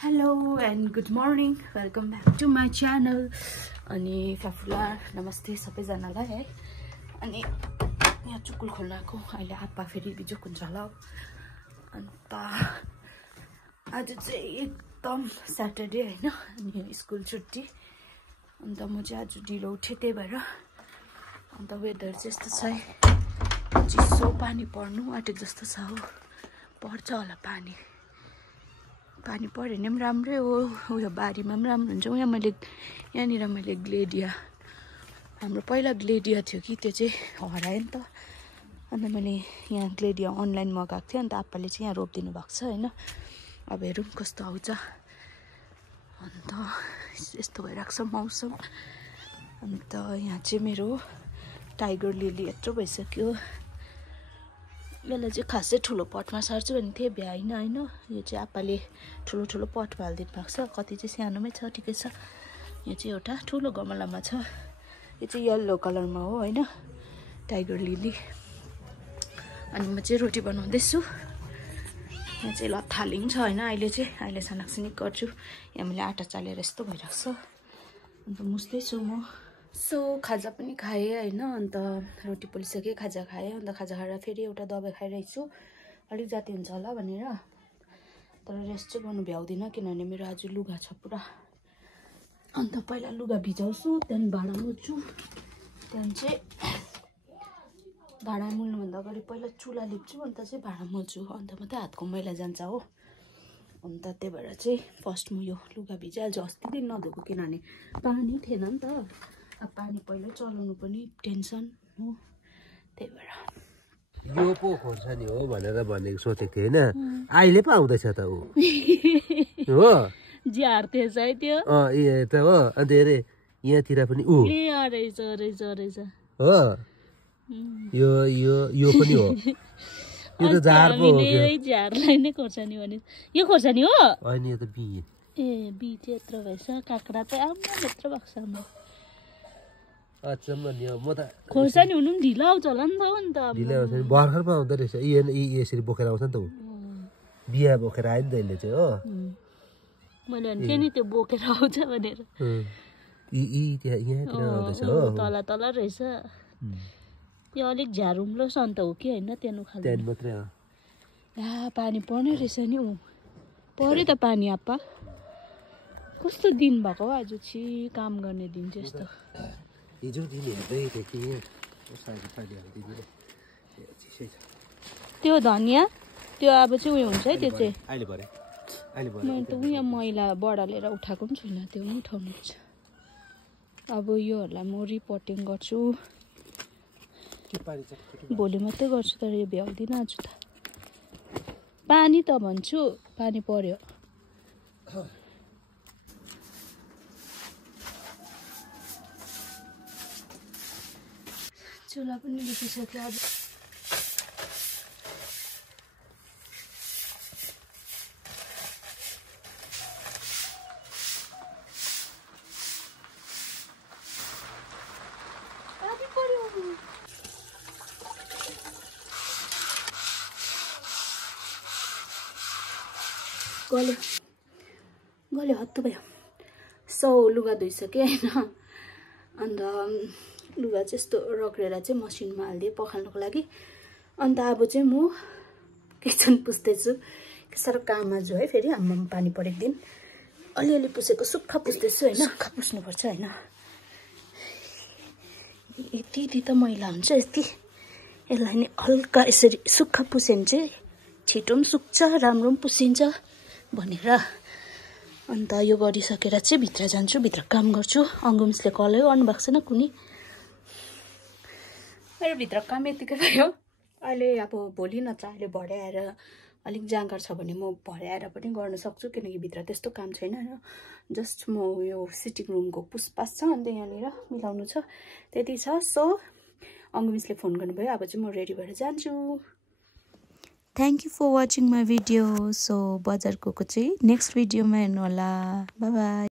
Hello and good morning. Welcome back to my channel. अनि फाफुला नमस्ते सबैजनालाई है। अनि यहाँ चुकुल खोल्नको अहिले आप्पा फेरि बिजोक हुन्छ होला। अन्त आज चाहिँ एकदम सैटरडे हैन, अनि स्कुल छुट्टी। अन्त म चाहिँ आज ढिलो उठे, त्यही भएर। अन्त वेदर चाहिँ यस्तो छ है, चिसो पानी पर्नु आँटेको जस्तो छ हो। पर्छ होला पानी पर्यो भने पनि राम्रै हो। उयो बारीमा पनि राम्रो हुन्छ। यहाँनिर मैले ग्लेडिया, हाम्रो पहिला ग्लेडिया थियो कि त्यो चाहिँ हरायो नि त। अन्त मैले यहाँ ग्लेडिया अनलाइन मगाएको थिएँ। अन्त आप्पाले चाहिँ यहाँ रोपिदिनु भएको छ हैन। अब हेरौँ कस्तो आउँछ। अन्त यस्तो भइरहेको छ मौसम। अन्त यहाँ चाहिँ मेरो टाइगर लिली यत्रो भइसक्यो। यसलाई चाहिँ खासै ठुलो पटमा सार्छु भने थिएँ, भ्याइन हैन। यो चाहिँ आप्पाले ठुलो ठुलो पटमा हालिदिनु भएको छ, कति चाहिँ सानोमै छ, ठिकै छ। यो चाहिँ एउटा ठुलो गमलामा छ। यो चाहिँ येल्लो कलरमा हो हैन, टाइगर लिली। अनि म चाहिँ रोटी बनाउँदैछु। यहाँ चाहिँ लथालिङ छ हैन। अहिले सानाकसिनिक गर्छु। यहाँ मैले आटा चालेर यस्तो भइरहेको छ। अन्त मुस्दैछु म। सो खाजा पनि खाएँ हैन। अन्त रोटी पोलिसकेँ, खाजा खाएँ। अन्त खाजा खाएर फेरि एउटा दबाई खाइरहेको छु, अलिक जाति हुन्छ होला भनेर। तर रेस्ट चाहिँ गर्नु भ्याउँदिनँ, किनभने मेरो आज लुगा छ पुरा। अन्त पहिला लुगा भिजाउँछु, त्यहाँदेखि भाँडा मोल्छु। त्यहाँदेखि चाहिँ भाँडा मोल्नुभन्दा अगाडि पहिला चुला लिप्छु, अन्त चाहिँ भाँडा मोल्छु। अन्त मात्रै हातको मैला जान्छ हो। अन्त त्यही भएर चाहिँ फर्स्ट म यो लुगा भिजाइहाल्छु। अस्ति दिन नधोएको, किनभने पानी थिएन नि त। अब पानी पहिल्यै चलाउनु पनि टेन्सन हो, त्यही भएर। यो पो खोर्सानी हो भनेर भनेको सोचेको थिएँ हैन। अहिले पो आउँदैछ त ऊ हो, ज्यार थिएछ है त्यो। ए त हो। अन्त हेरे यहाँतिर पनि ऊ रहेछ हो। यो यो यो पनि हो। यो त झार पो हो। झारलाई नै खोर्सानी भने यो खोर्सानी हो होइन, यो त बिहे। ए बी चाहिँ यत्रो भएछ। काँक्रा चाहिँ आम्मा यत्रो भएको छ। अच्छा म त खोर्सानी हुनु पनि ढिलो आउँछ होला नि त। ढिलो आउँछ नि, भर्खर पो आउँदो रहेछ। यसरी बोकेर आउँछ नि त ऊ, बिहा बोकेर आयो नि त यसले चाहिँ हो। मैले भन्थेँ नि त्यो बोकेर आउँछ भनेर। यहाँतिर आउँदैछ हो, तल रहेछ। यो अलिक झ्यारुम्लो सन्त हो कि होइन, त्यहाँ खालि त्यहाँ मात्रै हो। ला पानी पर्ने रहेछ नि। ऊ पर्यो त पानी। आप्पा कस्तो दिन भएको हो आज चाहिँ, काम गर्ने दिन चाहिँ यस्तो। हिजो दिन हेर्दै थिएँ त्यो धनिया त्यो अब चाहिँ उयो हुन्छ है, त्यो चाहिँ अहिले भरे मैले त उयो मैला बढालेर उठाएको पनि छुइनँ, त्यो पनि उठाउनु पर्छ। अब योहरूलाई म रिपोर्टिङ गर्छु, भोलि मात्रै गर्छु। तर यो भ्याउँदिनँ आज त। पानी त भन्छु, पानी पर्यो। चुला पनि लिपिसक्यो अब। गल्यो हत्तु भयो। सो लुगा धोइसकेँ होइन। अन्त लुगा चाहिँ यस्तो रगडेर चाहिँ मसिनमा हालिदिएँ पखाल्नुको लागि। अन्त अब चाहिँ म किचन पुस्दैछु। के साह्रो काम आज है। फेरि हाम्रोमा पानी परेको दिन अलिअलि पुसेको सुक्खा पुस्दैछु होइन। सुक्खा पुस्नुपर्छ होइन। यति त मैला हुन्छ, यति यसलाई नि हल्का यसरी सुक्खा पुस्यो भने चाहिँ छिटो पनि सुक्छ, राम्रो पनि पुसिन्छ भनेर। अन्त यो गरिसकेर चाहिँ भित्र जान्छु, भित्र काम गर्छु। अङ्गुम्सले कलै गर्नुभएको छैन कुनै। मेरो भित्र काम यतिकै भयो। अहिले अब भोलि न चाहिँ अहिले भरे आएर अलिक जाँगर छ भने म भरे आएर पनि गर्न सक्छु, किनकि भित्र त्यस्तो काम छैन होइन। जस्ट म यो सिटिङ रुमको पुसपास छ, अन्त यहाँनिर मिलाउनु छ, त्यति छ। सो अङ्गुम्सले फोन गर्नुभयो, अब चाहिँ म रेडी भएर जान्छु। Thank you for watching my video. So बजार गएको चाहिँ नेक्स्ट भिडियोमा हेर्नु होला। Bye by.